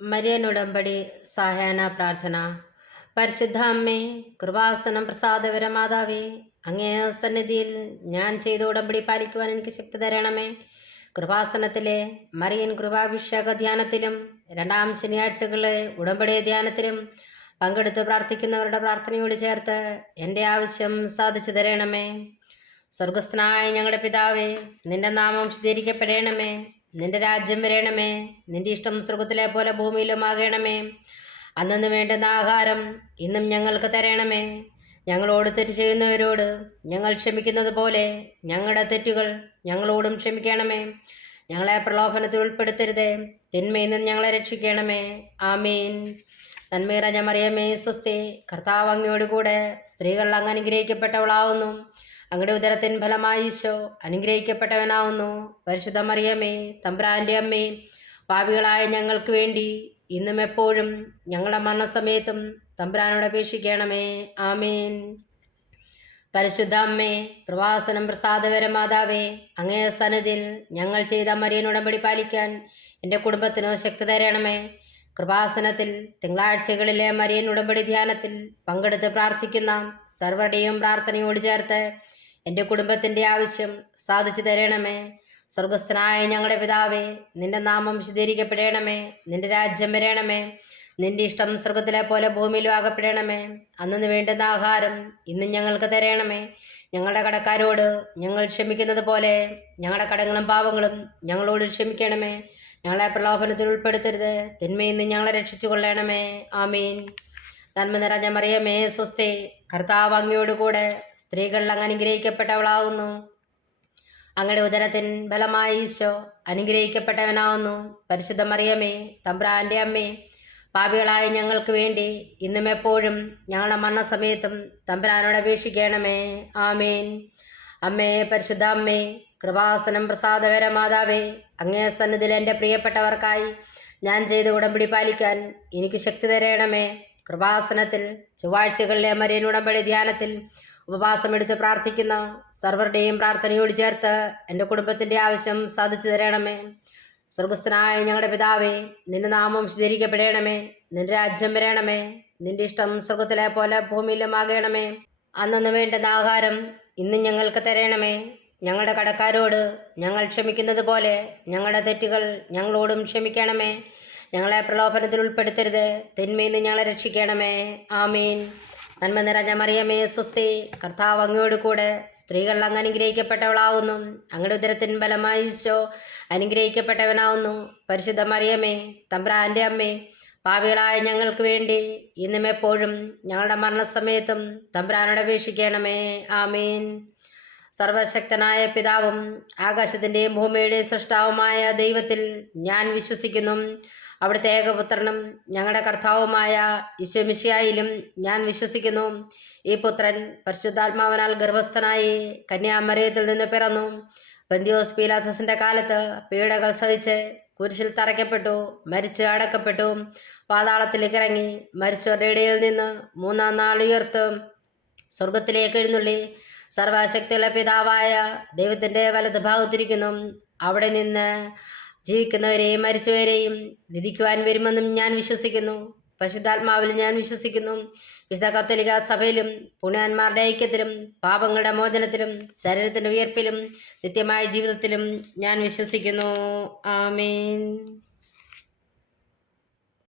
മരിയനുടമ്പടി സഹായന പ്രാർത്ഥന. പരിശുദ്ധ അമ്മേ കൃപാസനം പ്രസാദവര മാതാവേ അങ്ങേ സന്നിധിയിൽ ഞാൻ ചെയ്ത ഉടമ്പടി പാലിക്കുവാൻ എനിക്ക് ശക്തി തരണമേ. കൃപാസനത്തിലെ മറിയൻ കൃപാഭിഷേക ധ്യാനത്തിലും രണ്ടാം ശനിയാഴ്ചകളിലെ ഉടമ്പടി ധ്യാനത്തിലും പങ്കെടുത്ത് പ്രാർത്ഥിക്കുന്നവരുടെ പ്രാർത്ഥനയോട് ചേർത്ത് എന്റെ ആവശ്യം സാധിച്ചു തരണമേ. സ്വർഗസ്ഥനായ ഞങ്ങളുടെ പിതാവേ നിന്റെ നാമം ശുദ്ധീകരിക്കപ്പെടണമേ. നിന്റെ രാജ്യം വരേണമേ. നിന്റെ ഇഷ്ടം സ്വർഗത്തിലെ പോലെ ഭൂമിയിലും ആകണമേ. അന്നു വേണ്ടുന്ന ആഹാരം ഇന്നും ഞങ്ങൾക്ക് തരണമേ. ഞങ്ങളോട് തെറ്റ് ചെയ്യുന്നവരോട് ഞങ്ങൾ ക്ഷമിക്കുന്നത് പോലെ ഞങ്ങളുടെ തെറ്റുകൾ ഞങ്ങളോടും ക്ഷമിക്കണമേ. ഞങ്ങളെ പ്രലോഭനത്തിൽ ഉൾപ്പെടുത്തരുതേ. തിന്മയിൽ നിന്ന് ഞങ്ങളെ രക്ഷിക്കണമേ. ആമീൻ. നന്മയിറഞ്ഞ മറിയമേ സ്വസ്തി. കർത്താവ് അങ്ങയോടുകൂടെ സ്ത്രീകൾ അങ്ങ് അനുഗ്രഹിക്കപ്പെട്ടവളാവുന്നു. അങ്ങയുടെ ഉദരത്തിൻ ഫലമായി ഈശോ അനുഗ്രഹിക്കപ്പെട്ടവനാവുന്നു. പരിശുദ്ധ മറിയമേ തമ്പ്രാന്റെ അമ്മേ പാപികളായ ഞങ്ങൾക്ക് വേണ്ടി ഇന്നും എപ്പോഴും ഞങ്ങളുടെ മരണസമയത്തും തമ്പ്രാനോട് അപേക്ഷിക്കണമേ. ആമേൻ. പരിശുദ്ധ അമ്മേ പ്രവാസനം പ്രസാദവര മാതാവേ അങ്ങേ സന്നിധിയിൽ ഞങ്ങൾ ചെയ്ത മറിയനുടമ്പടി പാലിക്കാൻ എന്റെ കുടുംബത്തിനോ ശക്തി തരണമേ. കൃപാസനത്തിൽ തിങ്കളാഴ്ചകളിലെ മരിയൻ ഉടമ്പടി ധ്യാനത്തിൽ പങ്കെടുത്ത് പ്രാർത്ഥിക്കുന്ന സർവരുടെയും പ്രാർത്ഥനയോട് ചേർത്ത് എന്റെ കുടുംബത്തിന്റെ ആവശ്യം സാധിച്ചു തരണമേ. സ്വർഗസ്ഥനായ ഞങ്ങളുടെ പിതാവേ നിന്റെ നാമം വിശദീകരിക്കപ്പെടണമേ നിന്റെ രാജ്യം വരണമേ. നിന്റെ ഇഷ്ടം സ്വർഗത്തിലെ പോലെ ഭൂമിയിലും ആകപ്പെടണമേ. അന്നു വേണ്ടുന്ന ആഹാരം ഇന്നും ഞങ്ങൾക്ക് തരണമേ. ഞങ്ങളുടെ കടക്കാരോട് ഞങ്ങൾ ക്ഷമിക്കുന്നത് പോലെ ഞങ്ങളുടെ കടങ്ങളും പാവങ്ങളും ഞങ്ങളോട് ക്ഷമിക്കണമേ. ഞങ്ങളെ പ്രലോഭനത്തിൽ ഉൾപ്പെടുത്തരുത്. തിന്മയിൽ നിന്ന് ഞങ്ങളെ രക്ഷിച്ചു കൊള്ളണമേ. ആമീൻ. നന്മ നിറഞ്ഞ മറിയമേ സ്വസ്തി. കർത്താവ് അങ്ങയോടുകൂടെ സ്ത്രീകൾ അങ്ങ് അനുഗ്രഹിക്കപ്പെട്ടവളാവുന്നു. അങ്ങയുടെ ഉദരത്തിൻ ബലമായ ഈശോ അനുഗ്രഹിക്കപ്പെട്ടവനാവുന്നു. പരിശുദ്ധ മറിയമേ തമ്പ്രാന്റെ അമ്മേ പാപികളായ ഞങ്ങൾക്ക് വേണ്ടി ഇന്നും എപ്പോഴും ഞങ്ങളുടെ മരണസമയത്തും തമ്പുരാനോട് അപേക്ഷിക്കണമേ. ആമേൻ. അമ്മേ പരിശുദ്ധ അമ്മേ കൃപാസനം പ്രസാദവര മാതാവേ അങ്ങേ സന്നിധിയിൽ എന്റെ പ്രിയപ്പെട്ടവർക്കായി ഞാൻ ചെയ്ത് ഉടമ്പടി പാലിക്കാൻ എനിക്ക് ശക്തി തരണമേ. കൃപാസനത്തിൽ ചൊവ്വാഴ്ചകളിലെ മരിയൻ ഉടമ്പടി ധ്യാനത്തിൽ ഉപവാസമെടുത്ത് പ്രാർത്ഥിക്കുന്ന സർവരുടെയും പ്രാർത്ഥനയോട് ചേർത്ത് എന്റെ കുടുംബത്തിന്റെ ആവശ്യം സാധിച്ചു തരണമേ. സ്വർഗസ്ഥനായ ഞങ്ങളുടെ പിതാവേ നിന്റെ നാമം വിശദീകരിക്കപ്പെടേണമേ നിന്റെ രാജ്യം വരേണമേ നിന്റെ ഇഷ്ടം സ്വർഗത്തിലെ പോലെ ഭൂമിയിലും ആകേണമേ അന്നു വേണ്ടുന്ന ആഹാരം ഇന്ന് ഞങ്ങൾക്ക് തരേണമേ. ഞങ്ങളുടെ കടക്കാരോട് ഞങ്ങൾ ക്ഷമിക്കുന്നത് പോലെ ഞങ്ങളുടെ തെറ്റുകൾ ഞങ്ങളോടും ക്ഷമിക്കണമേ. ഞങ്ങളെ പ്രലോഭനത്തിൽ ഉൾപ്പെടുത്തരുത്. തിന്മയിൽ നിന്ന് ഞങ്ങളെ രക്ഷിക്കണമേ. ആമീൻ. നന്മ നിറഞ്ഞ മറിയമേ സ്വസ്തി കർത്താവ് അങ്ങയോട് കൂടെ സ്ത്രീകൾ അങ്ങ് അനുഗ്രഹിക്കപ്പെട്ടവളാവുന്നു. അങ്ങയുടെ ഉദരത്തിൻ ബലമായി ഈശോ അനുഗ്രഹിക്കപ്പെട്ടവനാവുന്നു. പരിശുദ്ധ മറിയമേ തമ്പ്രാന്റെ അമ്മേ പാപികളായ ഞങ്ങൾക്ക് വേണ്ടി ഇന്നും എപ്പോഴും ഞങ്ങളുടെ മരണസമയത്തും തമ്പ്രാനോട് അപേക്ഷിക്കണമേ. ആമീൻ. സർവശക്തനായ പിതാവും ആകാശത്തിന്റെയും ഭൂമിയുടെയും സൃഷ്ടാവുമായ ദൈവത്തിൽ ഞാൻ വിശ്വസിക്കുന്നു. അവിടുത്തെ ഏകപുത്രനും ഞങ്ങളുടെ കർത്താവുമായ ഈശ്വമിശിയായിലും ഞാൻ വിശ്വസിക്കുന്നു. ഈ പുത്രൻ പരിശുദ്ധാത്മാവനാൽ ഗർഭസ്ഥനായി കന്യാമരയത്തിൽ നിന്ന് പിറന്നു. ബന്ധിയോസ് പീലാത്തോസിന്റെ കാലത്ത് പീഡകൾ സഹിച്ച് കുരിശിൽ തറയ്ക്കപ്പെട്ടു മരിച്ച് അടക്കപ്പെട്ടു. പാതാളത്തിലേക്ക് ഇറങ്ങി മരിച്ചവരുടെ ഇടയിൽ നിന്ന് മൂന്നാം നാൾ ഉയർത്ത് സ്വർഗത്തിലേക്ക് എഴുന്നള്ളി. സർവശക്തിയുള്ള പിതാവായ ദൈവത്തിന്റെ വലത് ഭാഗത്തിരിക്കുന്നു അവിടെ നിന്ന് ജീവിക്കുന്നവരെയും മരിച്ചവരെയും വിധിക്കുവാൻ വരുമെന്നും ഞാൻ വിശ്വസിക്കുന്നു. പശുദ്ധാത്മാവിൽ ഞാൻ വിശ്വസിക്കുന്നു. വിശുദ്ധ കത്തോലിക സഭയിലും പുണ്യാന്മാരുടെ ഐക്യത്തിലും പാപങ്ങളുടെ മോചനത്തിലും ശരീരത്തിന്റെ ഉയർപ്പിലും നിത്യമായ ജീവിതത്തിലും ഞാൻ വിശ്വസിക്കുന്നു. ആമേൻ.